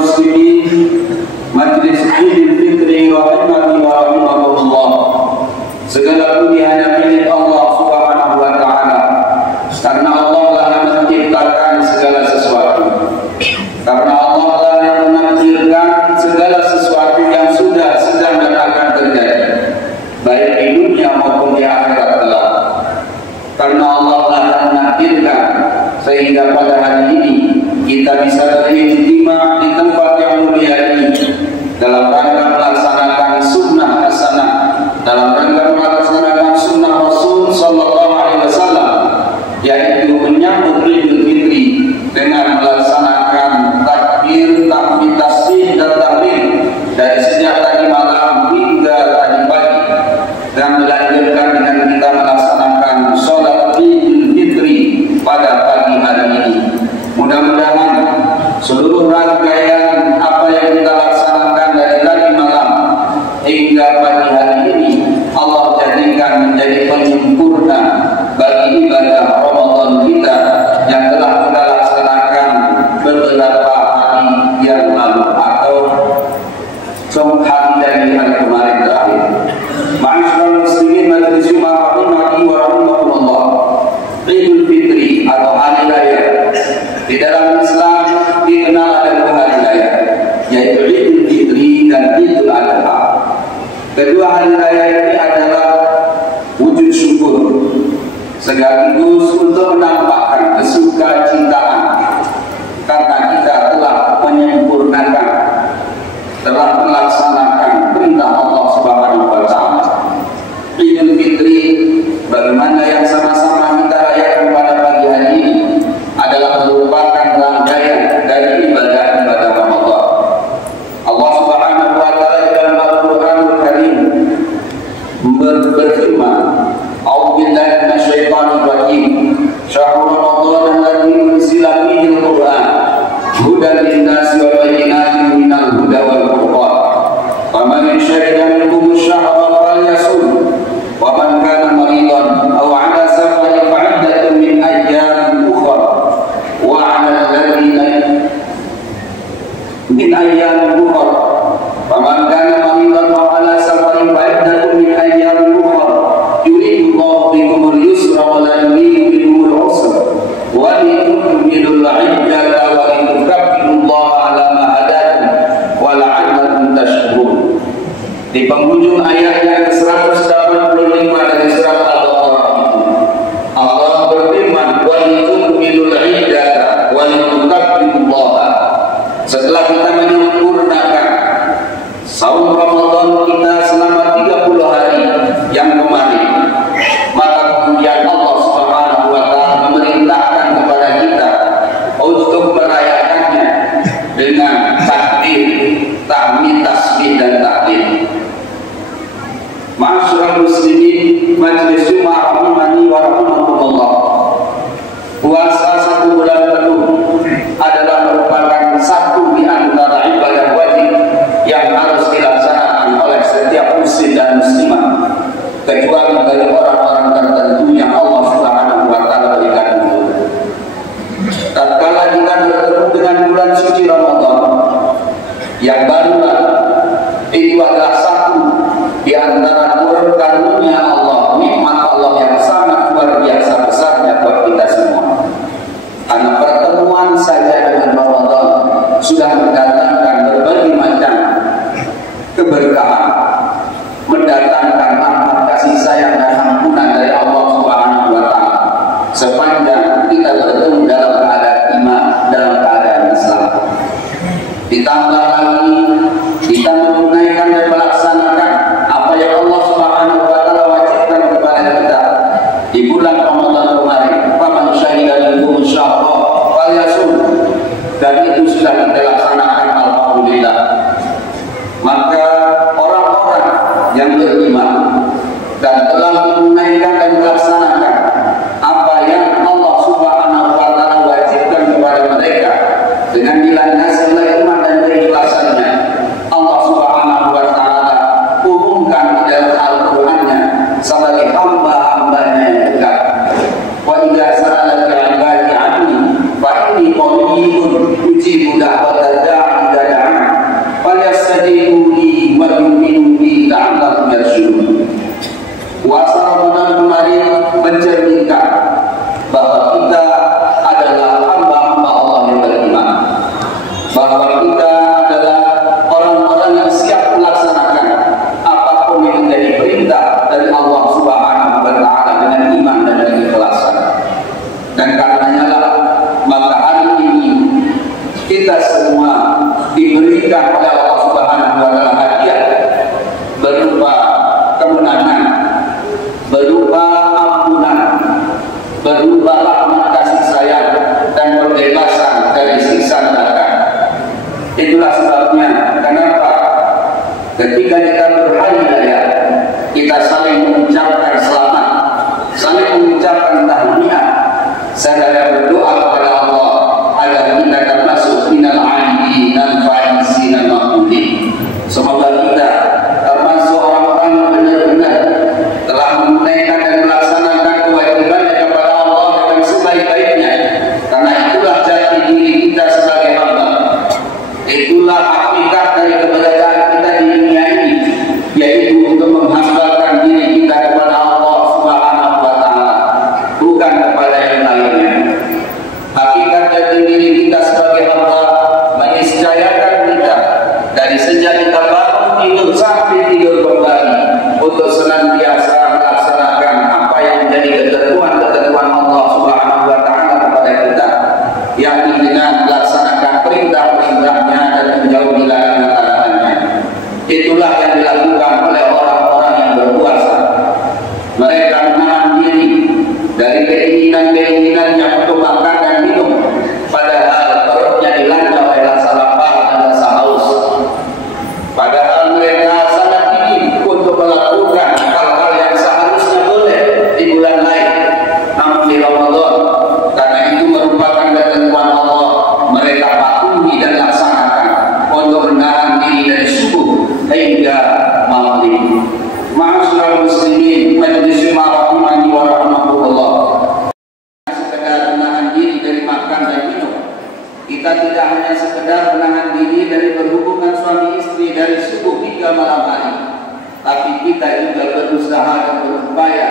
muslimin, Majlis Idul Fitri rahimani wa rahimakumullah. Segala puji hanya milik Allah Subhanahu wa taala. Karena Allah lah yang menciptakan segala sesuatu. Karena Allah lah yang menakdirkan segala sesuatu yang sudah, sedang dan akan terjadi, baik di dunia maupun di akhirat kelak. Karena Allah lah yang menakdirkan sehingga pada hari ini kita bisa berijtima di tempat yang mulia ini dalam rangka melaksanakan sunnah hasanah, dalam rangka melaksanakan sunnah Rasul Sallallahu Alaihi Wasallam, yaitu menyambut Idul Fitri dengan melaksanakan takbir, tahmid, tasbih dan tahlil dari sejak tadi malam hingga tadi pagi, dan melanjutkan dengan kita melaksanakan sholat Idul Fitri pada pagi hari ini. Mudah-mudahan seluruh rangkaian apa yang kita laksanakan dari tadi malam hingga pagi hari ini Allah jadikan menjadi penyempurna bagi ibadah Ramadan kita yang telah kita laksanakan beberapa hari yang lalu atau hari dari hari kemarin terakhir. Ma'asyiral muslimin majlis Jumat rahimani wa rahimakumullah. Idul Fitri atau hari raya di dalam Islam dikenal ada dua hari raya, yaitu Idul Fitri dan Idul Adha. Kedua hari raya ini adalah wujud syukur sekaligus untuk menampakkan kesukacitaan karena kita telah menyempurnakan, telah melaksanakan perintah Allah Subhanahu wa taala. Idul Fitri bagaimana yang sama-sama kita rayakan pada pagi hari ini adalah merupakan rangkaian dari ibadah-ibadah Ramadan. Allah Subhanahu wa taala dalam Al-Qur'anul Karim berfirman, "A'udzubillahi minasyaitonir rajim. Syahrul Ramadan alladzi unzila fihi al-Qur'an hudan lin-nasi wa bayyinatin minal huda wal furqan. Faman syahida minkum asy-syahra falyasum wa man kana maridan aw 'ala safarin fa'iddatun min ayyamin ukhra wa 'ala alladhina min ayyamin ukhra faman kana maridan aw 'ala safarin fa'iddatun min ayyamin ukhra yuridu Allahu bikumul yusra wa la yuridu bikumul 'usra wa litukmilul 'iddata wa litukabbirullaha 'ala ma hadakum wa la'allakum tashkurun." Di penghujung ayat yang ke-185 dari surat Al-Baqarah itu Allah berfirman, "Wa litukmilul 'iddata wa litukabbirullaha." Setelah kita menyempurnakan saum Ramadan kita selama 30 hari yang kemarin, maka kemudian Allah Subhanahu wa taala memerintahkan kepada kita untuk merayakannya dengan takbir, tahmid, tasbih dan tahlil. Ma'asyiral muslimin majlis Jumat rahimani wa rahimakumullah. Puasa 1 bulan penuh adalah merupakan satu di antara ibadah wajib yang harus dilaksanakan oleh setiap muslim dan muslimah, kecuali bagi orang-orang tertentu yang Allah Subhanahu wa taala berikan umur. Tatkala kita bertemu dengan bulan suci Ramadan yang barulah, itu adalah satu di antara kurang karunia Allah, nikmat Allah yang sangat luar biasa besarnya buat kita semua. Karena pertemuan saja dengan Ramadan sudah mendatangkan berbagai macam keberkahan, mendatangkan rahmat, kasih sayang dan ampunan dari Allah Subhanahu wa taala sepanjang kita bertemu dalam keadaan iman, dalam keadaan Islam. Ditambah lagi kita menunaikan dan melaksanakan apa yang Allah Subhanahu wa taala wajibkan kepada kita di bulan Ramadan kemarin. Faman syahida minkum syahra falyasum, dan itu sudah kita laksanakan, alhamdulillah. Maka orang-orang yang beriman dan telah menunaikan dan melaksanakan apa yang Allah Subhanahu wa taala wajibkan kepada mereka dengan dilandasi oleh iman dan keikhlasannya, Allah Subhanahu Subhanahu wa taala hadiah berupa kemenangan, berupa ampunan, berupa rahmat kasih sayang dan pembebasan dari siksa neraka. Itulah sebabnya kenapa ketika kita berhari raya kita saling mengucapkan selamat, saling mengucapkan tahniah, seraya berdoa kepada Allah agar kita termasuk minal aidin dan faizin al-maqbulin. Semoga kita termasuk orang-orang yang benar-benar telah menunaikan dan melaksanakan kewajibannya kepada Allah dengan sebaik-baiknya, karena itulah jati diri kita sebagai hamba. Itulah hakikat dari keberadaan kita di dunia ini, yaitu untuk menghambakan diri kita kepada Allah Subhanahu wa taala, bukan kepada yang lainnya. Hakikat jati diri kita sebagai hamba meniscayakan kita dari sejak kita bangun tidur sampai tidur kembali untuk senantiasa melaksanakan apa yang menjadi ketentuan-ketentuan Allah Subhanahu wa taala kepada kita, yakni dengan melaksanakan perintah-perintahnya dan menjauhi larangan-larangannya. Itulah yang dilakukan oleh orang-orang yang berpuasa. Mereka menahan diri dari keinginan-keinginannya untuk makan dan minum, padahal perutnya dilanda oleh rasa lapar dan rasa haus. Padahal mereka sangat ingin untuk melakukan hal-hal yang seharusnya boleh di bulan lain, namun di Ramadan, karena itu merupakan ketentuan Allah, mereka patuhi dan laksanakan untuk menahan diri dari subuh hingga maghrib. Ma'asyiral muslimin, majelis rahimani wa rahmatullah. Sekedar menahan diri dari makan dan minum, kita tidak hanya sekedar menahan diri dari berhubungan suami istri dari subuh hingga malam hari, tapi kita juga berusaha dan berupaya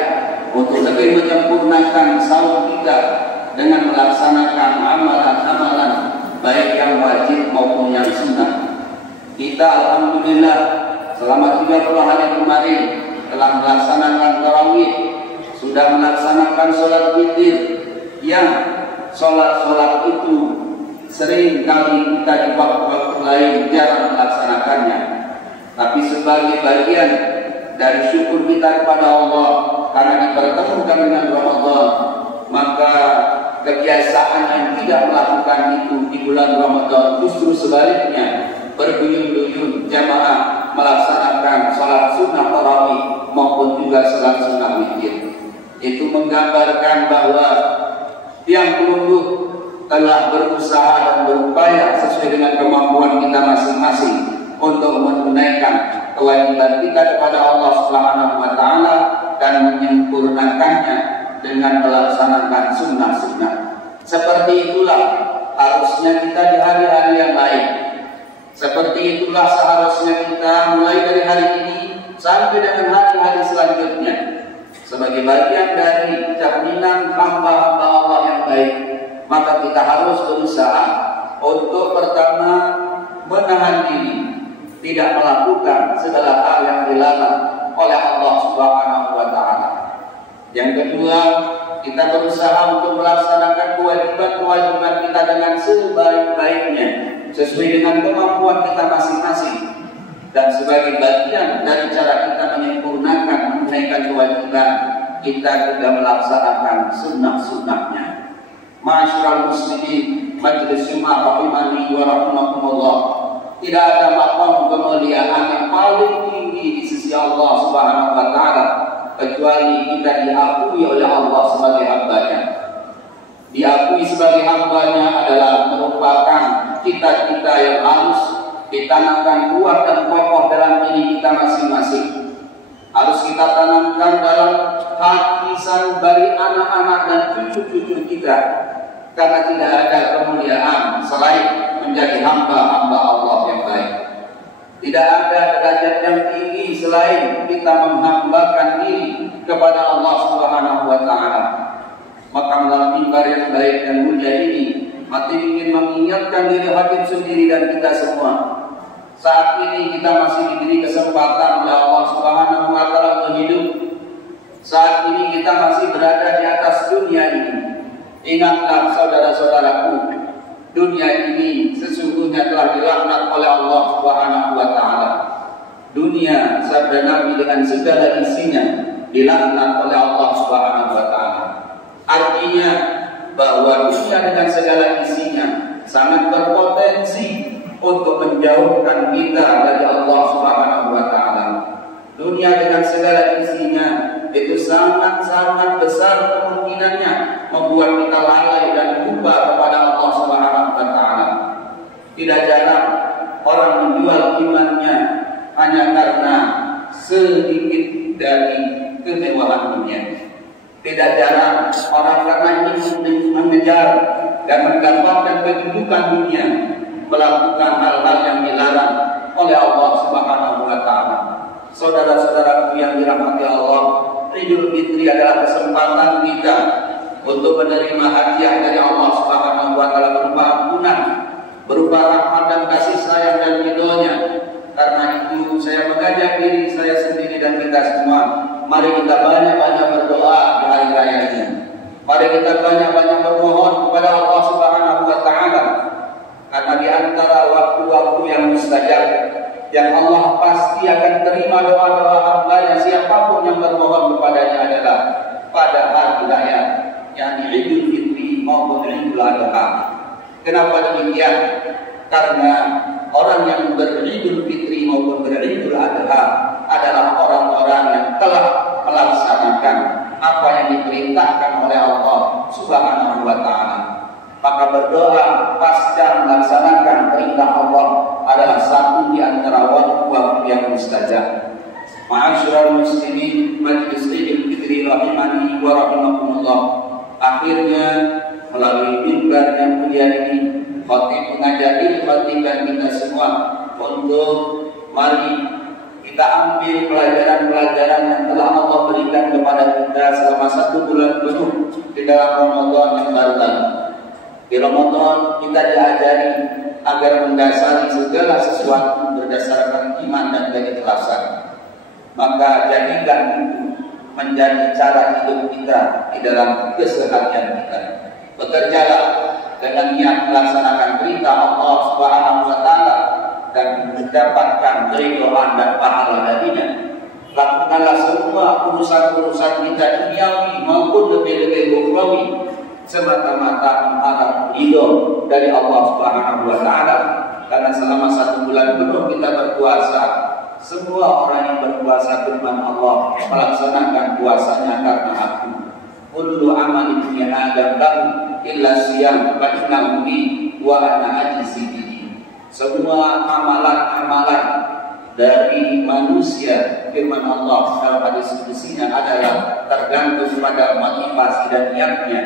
untuk lebih menyempurnakan saum kita dengan melaksanakan amalan-amalan baik yang wajib maupun yang sunnah. Kita alhamdulillah selama 30 hari kemarin telah melaksanakan tarawih, sudah melaksanakan sholat witir, yang sholat-sholat itu sering kali kita di waktu-waktu lain jarang melaksanakannya. Tapi sebagai bagian dari syukur kita kepada Allah karena dipertemukan dengan Ramadan, maka kebiasaan yang tidak melakukan itu di bulan Ramadan justru sebaliknya berduyun-duyun jamaah melaksanakan sholat sunnah tarawih maupun juga sholat sunnah witir. Itu menggambarkan bahwa yang pelungguh telah berusaha dan berupaya sesuai dengan kemampuan kita masing-masing untuk menunaikan kewajiban kita kepada Allah Subhanahu wa taala dan menyempurnakannya dengan melaksanakan sunnah-sunnah. Seperti itulah harusnya kita di hari-hari yang lain. Seperti itulah seharusnya kita mulai dari hari ini sampai dengan hari-hari selanjutnya, sebagai bagian dari jaminan hamba-hamba Allah yang baik. Maka kita harus berusaha untuk pertama menahan diri, tidak melakukan segala hal yang dilarang oleh Allah Subhanahu wa taala. Yang kedua, kita berusaha untuk melaksanakan kewajiban-kewajiban kita dengan sebaik-baiknya, sesuai dengan kemampuan kita masing-masing. Dan sebagai bagian dari cara kita menyempurnakan menunaikan kewajiban, kita juga melaksanakan sunnah-sunnahnya. Ma'asyiral muslimin, majelis Jumat rahimani wa rahimakumullah. Tidak ada maqam kemuliaan yang paling tinggi di sisi Allah Subhanahu wa taala kecuali kita diakui oleh Allah sebagai hambanya. Diakui sebagai hambanya adalah merupakan cita-cita yang harus ditanamkan kuat dan kokoh dalam diri kita masing-masing. Harus kita tanamkan dalam hati sanubari anak-anak dan cucu-cucu kita, karena tidak ada kemuliaan selain menjadi hamba-hamba Allah yang baik. Tidak ada derajat yang tinggi selain kita menghambakan diri kepada Allah Subhanahu wa taala. Maka melalui mimbar yang baik dan mulia ini, mati ingin mengingatkan diri Habib sendiri dan kita semua. Saat ini kita masih diberi kesempatan oleh Allah Subhanahu wa taala untuk hidup. Saat ini kita masih berada di atas dunia ini. Ingatlah saudara-saudaraku, dunia ini sesungguhnya telah dilaknat oleh Allah Subhanahu wa taala. dunia sabda Nabi dengan segala isinya dilaknat oleh Allah Subhanahu wa taala. Artinya bahwa dunia dengan segala isinya sangat berpotensi untuk menjauhkan kita dari Allah Subhanahu wa taala. Dunia dengan segala isinya itu sangat-sangat besar kemungkinannya membuat kita lalai dan lupa kepada Allah Subhanahu wa taala. Tidak jarang orang menjual imannya hanya karena sedikit dari kemewahan dunia. Tidak jarang orang karena ingin mengejar dan mendapatkan kedudukan dunia melakukan hal-hal yang dilarang oleh Allah Subhanahu wa taala. Saudara-saudaraku yang dirahmati Allah, Idul Fitri adalah kesempatan kita untuk menerima hadiah dari Allah Subhanahu wa taala berupa ampunan, berupa rahmat dan kasih sayang dan ridhonya. Karena itu saya mengajak diri saya sendiri dan kita semua, mari kita banyak-banyak berdoa di hari raya ini. Mari kita banyak-banyak bermohon kepada Allah Subhanahu wa taala. Karena di antara waktu-waktu yang mustajab, yang Allah pasti akan terima doa-doa hamba-Nya siapapun yang bermohon kepadanya adalah pada hari raya, yakni Idul Fitri maupun Idul Adha. Kenapa demikian? Karena orang yang beridul fitri maupun beridul adha adalah orang-orang yang telah melaksanakan apa yang diperintahkan oleh Allah Subhanahu wa taala. Maka berdoa pasca melaksanakan perintah Allah adalah satu di antara waktu-waktu yang mustajab. Ma'asyiral muslimin, Majelis Idul Fitri rahimani wa rahimakumullah. Akhirnya melalui mimbar yang mulia ini, khatib mengajak khotibkan kita semua untuk mari kita ambil pelajaran-pelajaran yang telah Allah berikan kepada kita selama 1 bulan penuh di dalam Ramadan yang baru lalu. Di Ramadan kita diajari agar mendasari segala sesuatu berdasarkan iman dan keikhlasan. Maka jadikan itu menjadi cara hidup kita di dalam keseharian kita. Bekerjalah dengan niat melaksanakan perintah Allah Subhanahu wa taala dan mendapatkan keridhaan dan pahala darinya. Lakukanlah semua urusan-urusan kita duniawi maupun lebih-lebih ukhrawi semata-mata mengharap ridho dari Allah Subhanahu wa taala. Karena selama 1 bulan penuh kita berpuasa, semua orang yang berpuasa firman Allah melaksanakan puasanya karena aku. Kullu amali ibni Adam lahu illa siyam fa innahu li wa ana ajzi bihi. Semua amalan-amalan dari manusia firman Allah dalam hadis qudsinya adalah tergantung pada motivasi dan niatnya,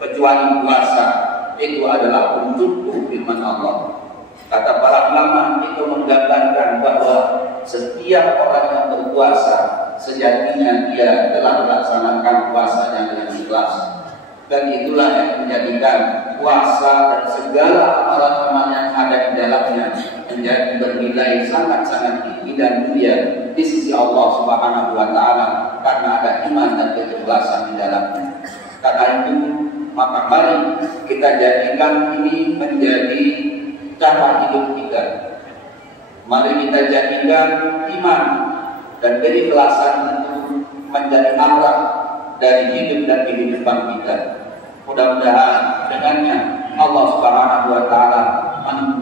kecuali puasa itu adalah untukku firman Allah. Kata para ulama itu menggambarkan bahwa setiap orang yang berpuasa sejatinya dia telah melaksanakan puasanya dengan ikhlas. Dan itulah yang menjadikan puasa dan segala amalan-amalan yang ada di dalamnya menjadi bernilai sangat-sangat tinggi dan mulia di sisi Allah Subhanahu wa taala karena ada iman dan keikhlasan di dalamnya. Karena itu maka mari kita jadikan ini menjadi cara hidup kita. Mari kita jadikan iman dan keikhlasan itu menjadi arah dari hidup dan kehidupan kita. Mudah-mudahan dengannya Allah Subhanahu wa taala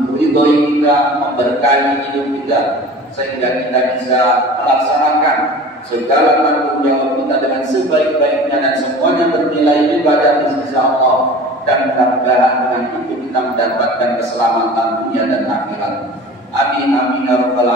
meridhoi kita, memberkahi hidup kita sehingga kita bisa melaksanakan segala tanggung jawab kita dengan sebaik-baiknya dan semuanya bernilai ibadah di sisi Allah. Dan mudah-mudahan dengan itu kita mendapatkan keselamatan dunia dan akhirat. Amin amin ya rabbal